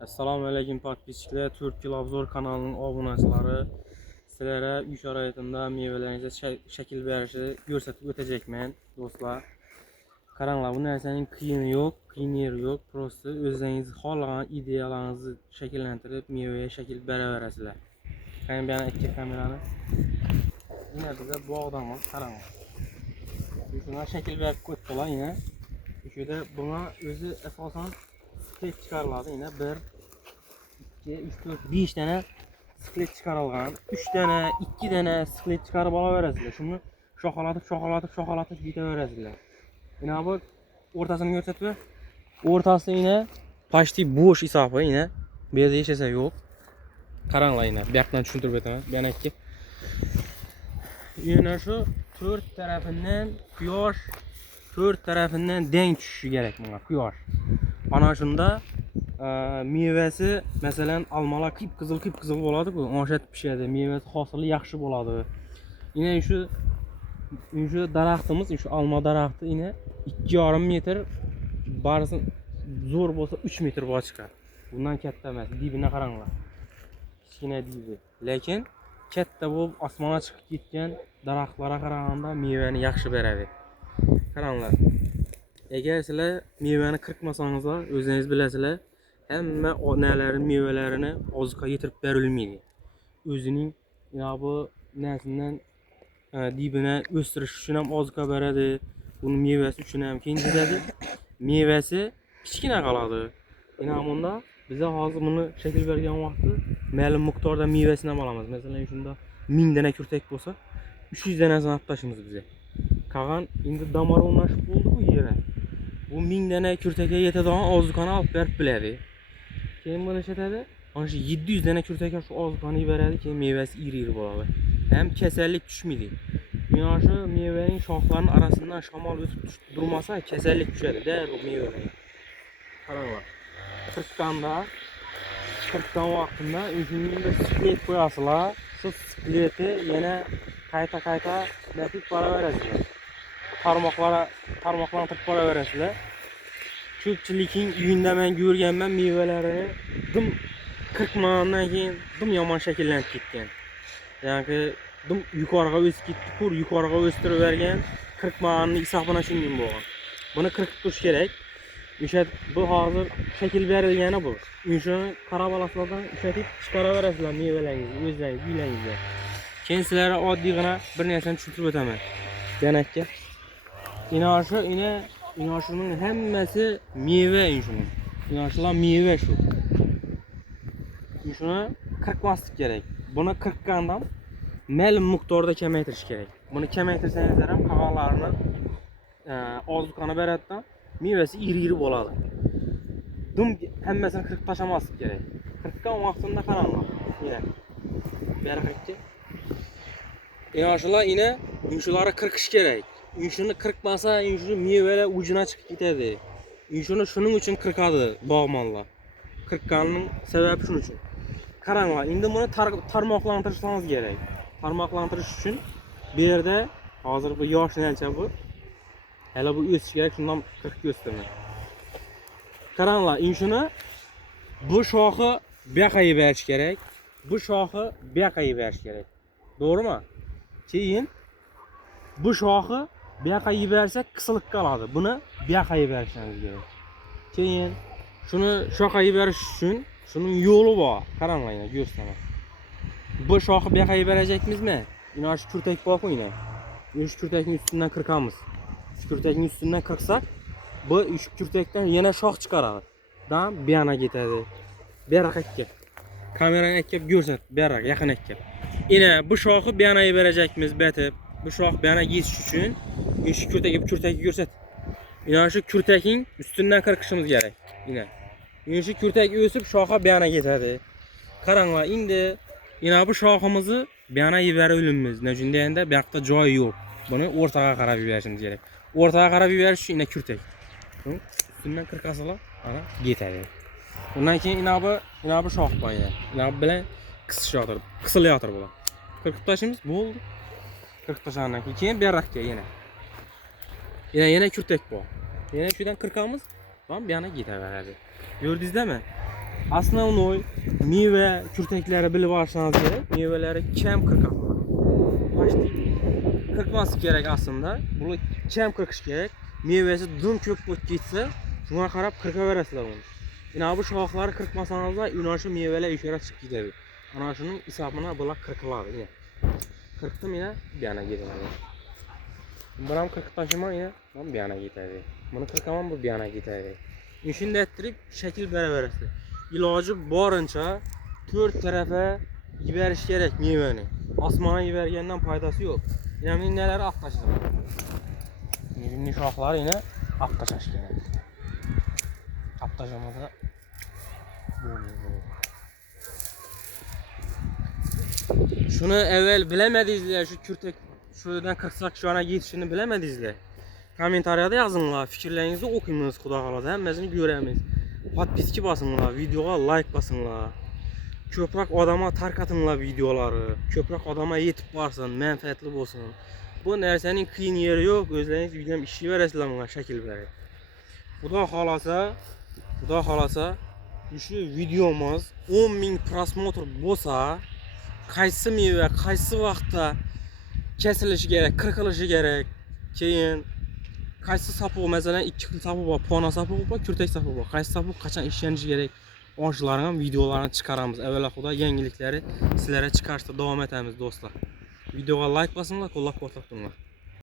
Assalamu alaykum podpисчиклар, Turkil Obzor kanalının abunəçiləri. Sizlərə 3 ay ayında meyvələrinizə şəkil verişi göstərib ötəcəkmən dostlar. Qaranlar, bu nərsənin qiyini yox, qiyin yeri yox. Prosta özünüz xalagan ideyalarınızı şəkilləndirib meyvəyə şəkil verə verəsizlər. Qayn bir iki kameranı. Yine bizə bu adamın qaranlar. Şuna şəkil verib qoydular yine. Şöyle buna özü əsasən sklet çıkarıldı yine 1, 2, 3, 4, 5 tane sklet çıkarılgan, 3 tane, 2 tane sklet çıkarıp alıverəsizlər. Şunu şoxalatıp gidəverəsizlər. Yine bu ortasını görsətmə. Ortası yine paşti boş hesabı yine. Bezə heç nəsə yox. Qaranla yine. Bəyəkdən düşündürüb etmə. Bəyənək ki. Yine şu 4 tarafından quyosh 4 tarafından denk düşüşü gerek buna quyosh. Ana şunda meyvəsi məsələn almalar qıpqızıl boladı bu. Onşat pişədi. Meyvəsi hasılı yaxşı boladı. Yine şu daraxtımız, şu alma daraxtı yine 2,5 metr barısı zor bolsa 3 metr boğa çıxar. Bundan katta emas. Dibinə qaranglar. Kiçkinə dibi. Lakin katta bo'lib osmona chiqib ketgan daraxtlara qaraganda meyvəni yaxshi beradi. Qaranglar. Eğer sizler meyvəni qırpmasanızlar, özünüz biləsizlər, həmmə o nələrin meyvələrini ozuqa yetirib verilməyir. Özünün ya bu nəsindən dibinə östürüş üçün həm ozuqa verədi, bunun meyvəsi üçün həm ikincidədir. Meyvəsi kiçkinə qaladı. İnamında bizə hazır bunu şəkil verən vaxtı məlum miqdarda meyvəsini alamaz. Məsələn, şunda 1000 dənə kürtək bolsa, 300 dənəsini atdaşımız bizə. Qalan indi damar olmaşıb oldu bu yerə. Bu 1000 dənə kürtəkə yetədən ozuqanı alıb verib bilədi. Keyin bunu şətədə, anşı 700 dənə kürtəkə şu ozuqanı verədi ki, meyvəsi iri boladı. Həm kəsəllik düşmedi. Minaşı meyvənin şaxlarının arasından şamal ötüb durmasa kəsəllik düşədi. Dəyər o meyvələri. Qaranlar. 40'dan vaxtında üzümünde sklet koyasılar. Şu skleti yine kayta nətik para verəsilər. Parmaqlarına tırp para verəsilər. Köpçilikin yündə mən görgənmən meyvələrini dım 40 manatdan keyin dım yaman şəkillənib getgan. Yəni ki, dım yukarıga ösüb getdi, kur yukarıga östürüb vergan 40 manatın hesabına şungun bolğan. Bunu 40 tutuş gerek. Bu hazır şəkil verilgəni bu. Üşünü qarabalaslardan üşətib çıxara verəsilər meyvələrinizə, özləriniz, bilərinizə. Keyin sizlərə addiğına bir nəsəni düşündürüb ötəmən. Deyənək ki, inaşının həmməsi meyvə inşunun. İnaşılan meyvə şu. İnşunu 40 mastik gerek. Buna 40 qandam məlum miqdarda kəməytiriş gerek. Bunu kəməytirsənizlərəm qağalarını ozuqanı bərəddən meyvəsi iri boladı. Dım həmməsini 40 taşaması gerek. 40'dan vaxtında qaranlar. Yine. Bərəxək ki. İnaşılar yine inşuları 40 iş gerek. İnşunu 40 basa inşunu meyvələ ucuna çıxıb getədi. İnşunu şunun üçün 40'adı bağmanlar. 40 qanının səbəbi şunun üçün. Qaranlar. İndi bunu tarmaqlandırırsanız gerek. Tarmaqlandırış üçün bir yerdə hazır bu yaş nəlçə bu. Hele bu üst gerek şundan 40 göstermek. Qaranlar, inşuna bu şoxu bəqayı veriş gerek. Bu şoxu bəqayı veriş gerek. Doğru mu? Keyin bu şoxu bəqayı versek qısılıq qaladı. Bunu bəqayı verişiniz gerek. Keyin şunu şoxayı veriş üçün şunun yolu var. Qaranlar yine göstermek. Bu şoxu bəqayı verəcəkmiz mi? Yine şu kürtek bakın yine. Şu kürtekin üstünden 40'amız. Kürtekin üstünden 40'sak bu 3 kürtekten yine şox çıkarar. Dan bir yana getədi. Bəraq əkəb. Kameranı əkəb görsət. Bəraq yaxın əkəb. Yine bu şoxu bir yana verəcəkmiz bətib. Bu şox bir yana geçiş üçün şu kürtəki görsət. Yine şu kürtekin üstünden 40'ışımız gerek. Yine şu kürtek ösüb şoxa bir yana getədi. Qaranlar indi yine bu şoxumuzu bir yana verülümüz. Ne üçün deyəndə bir yaxda joy yox. Bunu ortağa qarab verişimiz gerek. Ortağa qarab veriş yine kürtek. Üstünden 40 asıla ana getədi. Bundan keyin inabı şox var yine. İnabı bilen qısılayatır bular. 40 taşımız bu oldu. 40 taşandan keyin bəraq ki yine. Yine kürtek bu. Yine şuradan 40'amız. Tamam bir yana getə verədi. Gördünüz mi? Основной meyve kürtekleri bilip başlamanız gerek. Meyveleri kem 40 atmalı. Başta 40 gerek aslında. Bunu kem 40 gerek. Meyvesi dım köp bot gitse, şuna karab 40'a veresizler onu. Yani bu şoxları 40 masanızda ünaşı meyveler yukarı çıkıp gider. Ana şunun isabına bulak 40'lar yine. 40'tım yine bir yana gidiyor. Buram 40 taşıma yine bir yana gider. Bunu 40 aman bu bir yana gider. İşini ettirip şekil vereveresi. İlacı barınca 4 tarafa yiberiş gerek meyveni. Asmana yibergenden faydası yok. Yine neleri atlaşacak. Meyvenin şoxları yine atlaşaş gerek. Atlaşamada şunu evvel bilemedizler şu kürtek şuradan 40 şu ana yetişini bilemedizler. Komentariyada yazınlar, fikirlerinizi okuyunuz Xuda xalaza, həmməsini görəmiz. Podpiski basınlar, videoya like basınlar. Köprak adama tark atınlar videoları. Köprak adama yetib varsın, mənfəətli olsun. Bu nərsənin qiyin yeri yox, özləriniz videom işi verəsilər buna şəkil verib. Xuda xalasa şu videomuz 10.000 prosmotr bolsa, qaysı meyvə, qaysı vaxtda kəsilişi gerek, qırqılışı gerek, keyin qaysı sapı, məsələn 2 xil sapı var, puana sapı var, kürtek sapı var. Qaysı sapı qaçan işlenici gerek, onların videolarını çıxaramız. Əvvəla xuda yenilikləri sizlərə çıxarsa davam etəmiz dostlar. Videoya like basınlar, qollab qotlatdınlar.